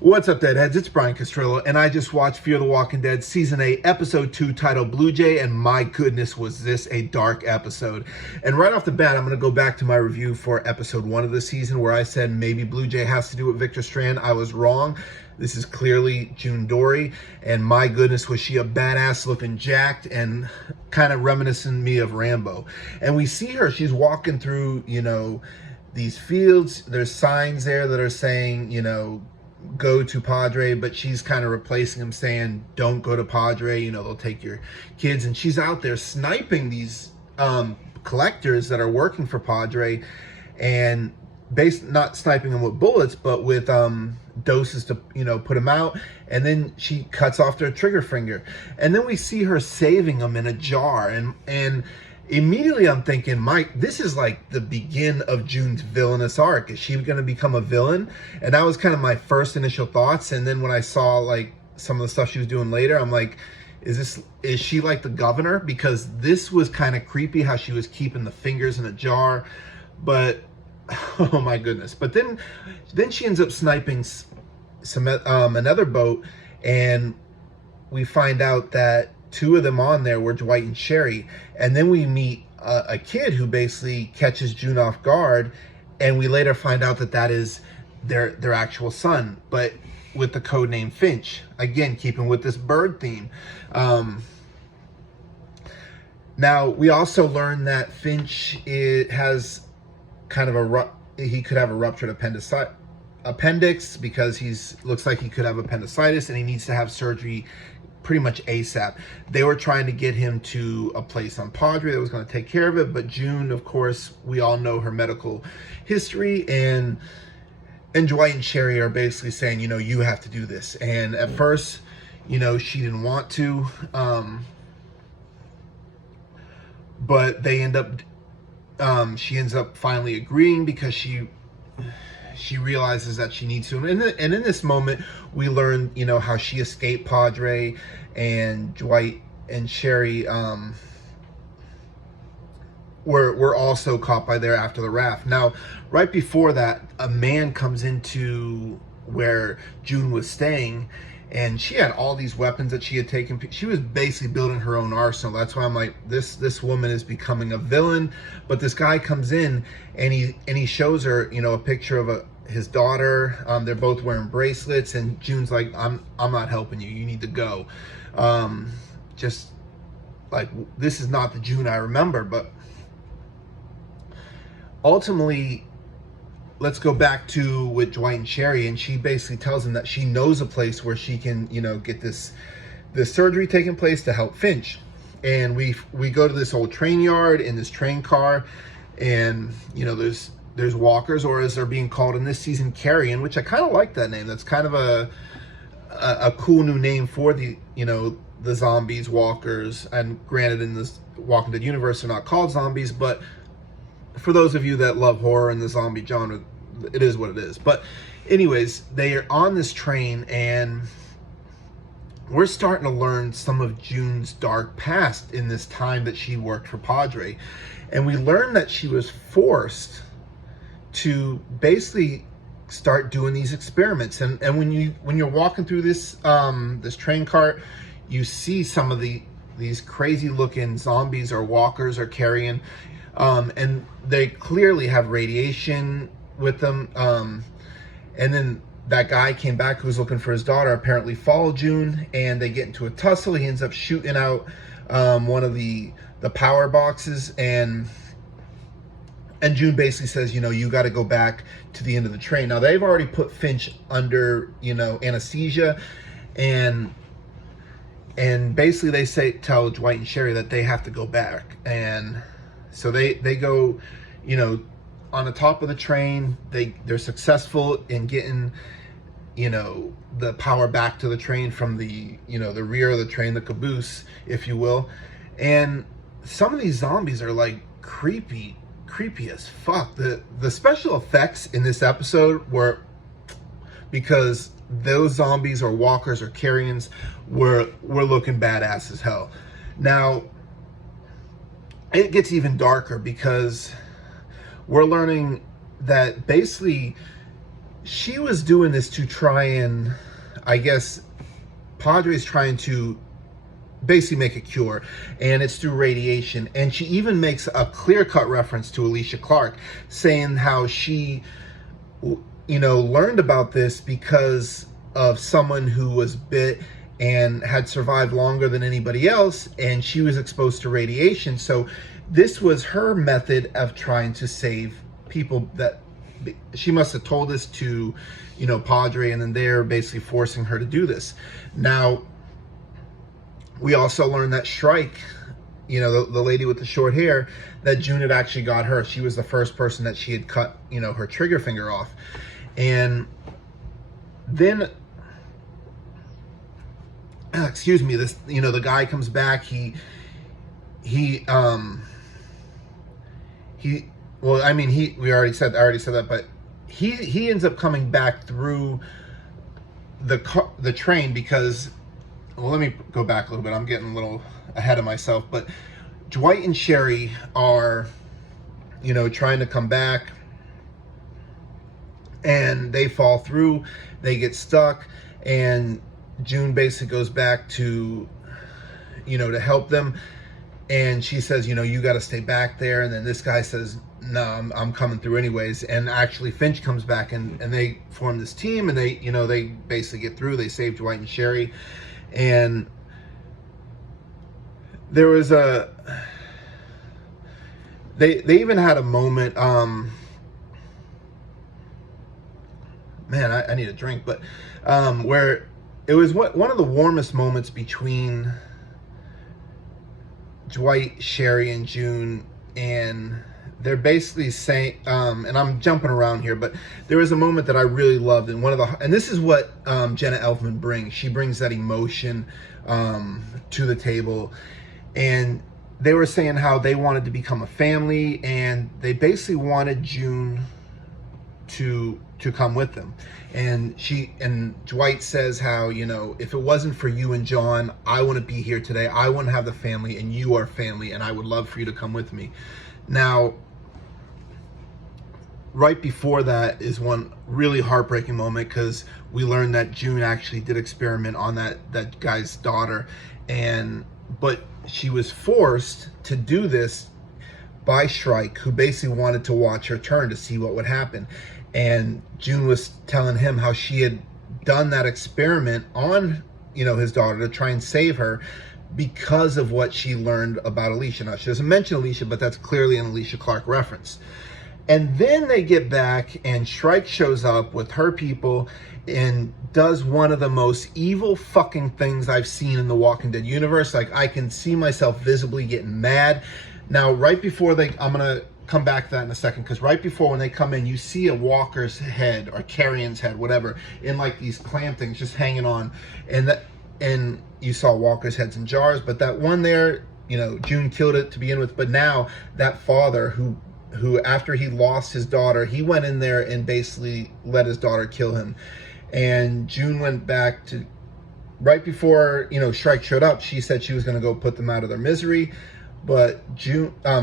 What's up, Deadheads? It's Brian Castrillo, and I just watched Fear the Walking Dead Season 8, Episode 2, titled Blue Jay, and my goodness, was this a dark episode. And right off the bat, I'm going to go back to my review for Episode 1 of the season, where I said maybe Blue Jay has to do with Victor Strand. I was wrong. This is clearly June Dory, and my goodness, was she a badass looking jacked and kind of reminiscent me of Rambo. And we see her, she's walking through, these fields. There's signs there that are saying, go to Padre, but she's kind of replacing them, saying don't go to Padre, they'll take your kids. And she's out there sniping these collectors that are working for Padre, and not sniping them with bullets, but with doses to put them out. And then she cuts off their trigger finger, and then we see her saving them in a jar, and immediately I'm thinking, Mike, this is like the begin of June's villainous arc. Is she going to become a villain? And that was kind of my first initial thoughts. And then when I saw like some of the stuff she was doing later, I'm like, is she like the governor? Because this was kind of creepy how she was keeping the fingers in a jar. But oh my goodness. But then she ends up sniping another boat, and we find out that two of them on there were Dwight and Sherry. And then we meet a kid who basically catches June off guard, and we later find out that that is their actual son, but with the code name Finch. Again, keeping with this bird theme. Now, we also learned that Finch has kind of he could have a ruptured appendix, because looks like he could have appendicitis, and he needs to have surgery pretty much ASAP. They were trying to get him to a place on Padre that was going to take care of it, but June, of course, we all know her medical history, and Dwight and Sherry are basically saying, you have to do this. And at first, she didn't want to, but they she ends up finally agreeing, because she realizes that she needs to. And in this moment, we learn, how she escaped Padre, and Dwight and Sherry were also caught by there after the raft. Now, right before that, a man comes into where June was staying, and she had all these weapons that she had taken. She was basically building her own arsenal. That's why I'm like, this woman is becoming a villain. But this guy comes in, and he shows her, a picture of his daughter. They're both wearing bracelets, and June's like, I'm not helping you. You need to go. Just like, this is not the June I remember. But ultimately, let's go back to with Dwight and Sherry, and she basically tells him that she knows a place where she can, get this surgery taking place to help Finch. And we go to this old train yard in this train car, and there's walkers, or as they're being called in this season, carrion, which I kind of like that name. That's kind of a cool new name for the the zombies, walkers. And granted, in this Walking Dead universe, they're not called zombies, but for those of you that love horror and the zombie genre, it is what it is. But anyways, they are on this train, and we're starting to learn some of June's dark past in this time that she worked for Padre. And we learn that she was forced to basically start doing these experiments. And when you're walking through this this train cart, you see some of these crazy looking zombies or walkers or carrion. And they clearly have radiation with them. And then that guy came back who was looking for his daughter, apparently followed June, and they get into a tussle. He ends up shooting out one of the power boxes, and June basically says, you got to go back to the end of the train. Now, they've already put Finch under, anesthesia, and basically they tell Dwight and Sherry that they have to go back. And so they go, on the top of the train. They're successful in getting, the power back to the train from the rear of the train, the caboose, if you will. And some of these zombies are like creepy as fuck. The special effects in this episode were, because those zombies or walkers or carrions were looking badass as hell. Now, it gets even darker, because we're learning that basically she was doing this to try and, I guess, Padre's trying to basically make a cure, and it's through radiation. And she even makes a clear-cut reference to Alicia Clark, saying how she, learned about this because of someone who was bit and had survived longer than anybody else, and she was exposed to radiation. So this was her method of trying to save people. That she must have told this to, Padre, and then they're basically forcing her to do this. Now, we also learned that Shrike, the lady with the short hair, that June had actually got her. She was the first person that she had cut, her trigger finger off. And then, excuse me, this, the guy comes back. He I already said that, but he ends up coming back through the train because, well, let me go back a little bit. I'm getting a little ahead of myself, but Dwight and Sherry are, trying to come back, and they fall through, they get stuck, and June basically goes back to, to help them. And she says, you got to stay back there. And then this guy says, no, I'm coming through anyways. And actually Finch comes back, and they form this team, and they, they basically get through. They save Dwight and Sherry. And there was they even had a moment, man, I need a drink, but where it was one of the warmest moments between Dwight, Sherry, and June. And they're basically saying, and I'm jumping around here, but there was a moment that I really loved, and and this is what Jenna Elfman brings. She brings that emotion to the table, and they were saying how they wanted to become a family, and they basically wanted June to come with them. And Dwight says how, if it wasn't for you and John, I wouldn't be here today. I wouldn't have the family, and you are family, and I would love for you to come with me. Now, right before that is one really heartbreaking moment, because we learned that June actually did experiment on that guy's daughter, but she was forced to do this by Shrike, who basically wanted to watch her turn to see what would happen. And June was telling him how she had done that experiment on, his daughter to try and save her because of what she learned about Alicia. Now, she doesn't mention Alicia, but that's clearly an Alicia Clark reference. And then they get back, and Shrike shows up with her people and does one of the most evil fucking things I've seen in the Walking Dead universe. Like, I can see myself visibly getting mad. Now, right before I'm going to come back to that in a second, because right before, when they come in, you see a walker's head or carrion's head, whatever, in like these clamp things just hanging on. And you saw walker's heads in jars, but that one there, June killed it to begin with. But now that father who after he lost his daughter, he went in there and basically let his daughter kill him. And June went back to, right before, Shrike showed up, she said she was going to go put them out of their misery. But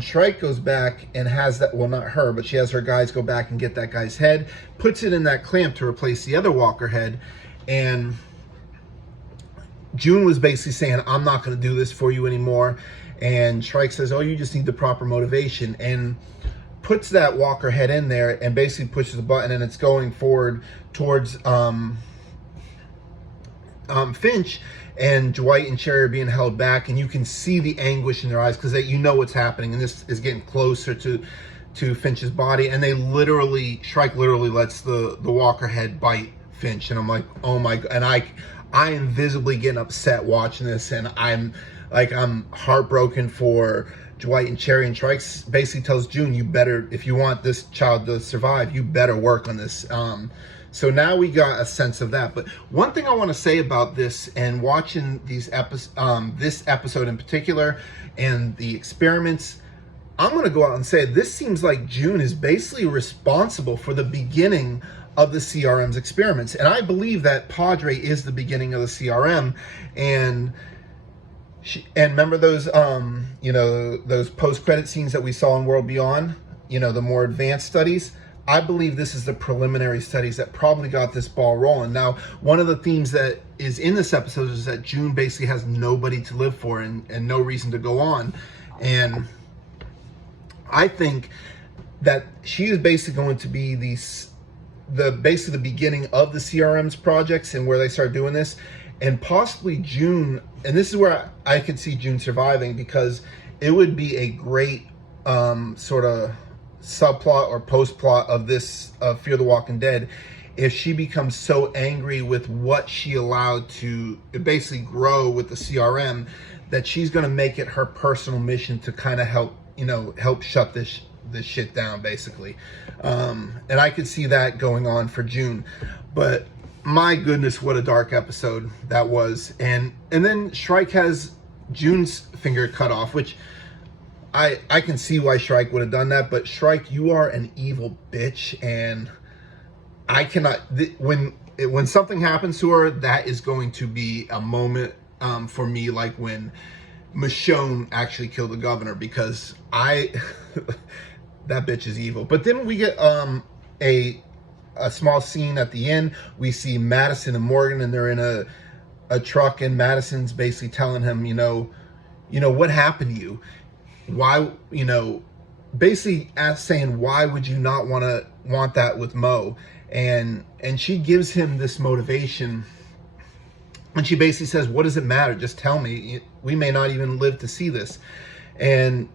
Shrike goes back and has that, well, not her, but she has her guys go back and get that guy's head, puts it in that clamp to replace the other walker head. And June was basically saying, I'm not going to do this for you anymore. And Shrike says, oh, you just need the proper motivation, and puts that walker head in there and basically pushes the button, and it's going forward towards Finch. And Dwight and Sherry are being held back, and you can see the anguish in their eyes, because what's happening, and this is getting closer to Finch's body. And Shrike literally lets the walker head bite Finch, and I'm like, oh my God. And I am visibly getting upset watching this, and I'm heartbroken for Dwight and Sherry. And Shrike basically tells June, you better, if you want this child to survive, you better work on this. So now we got a sense of that. But one thing I want to say about this, and watching this episode in particular, and the experiments, I'm going to go out and say this seems like June is basically responsible for the beginning of the CRM's experiments. And I believe that Padre is the beginning of the CRM. And remember those, those post-credit scenes that we saw in World Beyond, the more advanced studies? I believe this is the preliminary studies that probably got this ball rolling. Now, one of the themes that is in this episode is that June basically has nobody to live for and no reason to go on. And I think that she is basically going to be basically the beginning of the CRM's projects and where they start doing this. And possibly June, and this is where I could see June surviving, because it would be a great sort of subplot or post plot of this Fear the Walking Dead if she becomes so angry with what she allowed to basically grow with the CRM that she's going to make it her personal mission to kind of help shut this shit down, basically. And I could see that going on for June. But my goodness, what a dark episode that was. And then Shrike has June's finger cut off, which I can see why Shrike would have done that. But Shrike, you are an evil bitch, and I cannot, when something happens to her, that is going to be a moment for me, like when Michonne actually killed the governor, because that bitch is evil. But then we get a small scene at the end. We see Madison and Morgan, and they're in a truck, and Madison's basically telling him, what happened to you? Why, basically saying, why would you not want that with Mo? And she gives him this motivation, and she basically says, what does it matter? Just tell me. We may not even live to see this. And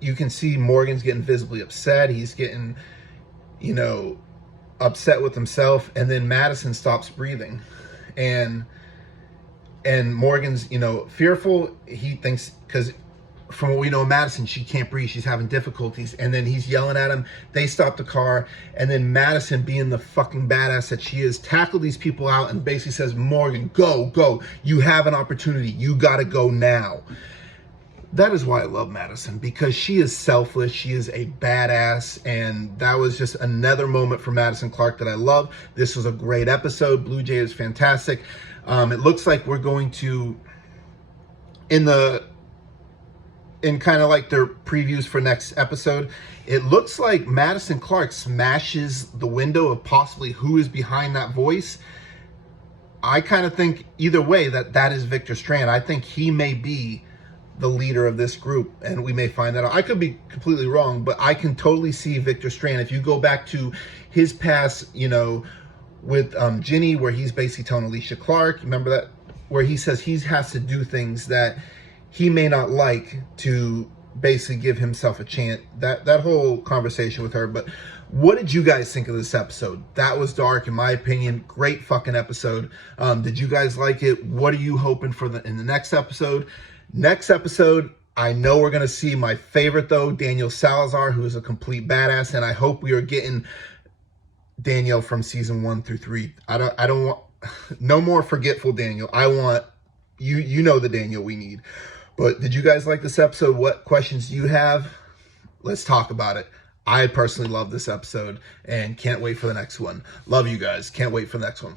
you can see Morgan's getting visibly upset. He's getting, upset with himself. And then Madison stops breathing. And Morgan's, fearful. He thinks, because from what we know of Madison, she can't breathe. She's having difficulties. And then he's yelling at him. They stop the car. And then Madison, being the fucking badass that she is, tackled these people out and basically says, Morgan, go. You have an opportunity. You got to go now. That is why I love Madison, because she is selfless. She is a badass. And that was just another moment for Madison Clark that I love. This was a great episode. Blue Jay is fantastic. It looks like we're going to, in kind of like their previews for next episode, it looks like Madison Clark smashes the window of possibly who is behind that voice. I kind of think either way that is Victor Strand. I think he may be the leader of this group, and we may find that out. I could be completely wrong, but I can totally see Victor Strand. If you go back to his past, with Ginny, where he's basically telling Alicia Clark, remember that, where he says he has to do things that he may not like to basically give himself a chance. That whole conversation with her. But what did you guys think of this episode? That was dark, in my opinion. Great fucking episode. Did you guys like it? What are you hoping for in the next episode? Next episode, I know we're going to see my favorite, though, Daniel Salazar, who is a complete badass. And I hope we are getting Daniel from season 1 through 3. I don't want no more forgetful Daniel. I want the Daniel we need. But did you guys like this episode? What questions do you have? Let's talk about it. I personally love this episode and can't wait for the next one. Love you guys. Can't wait for the next one.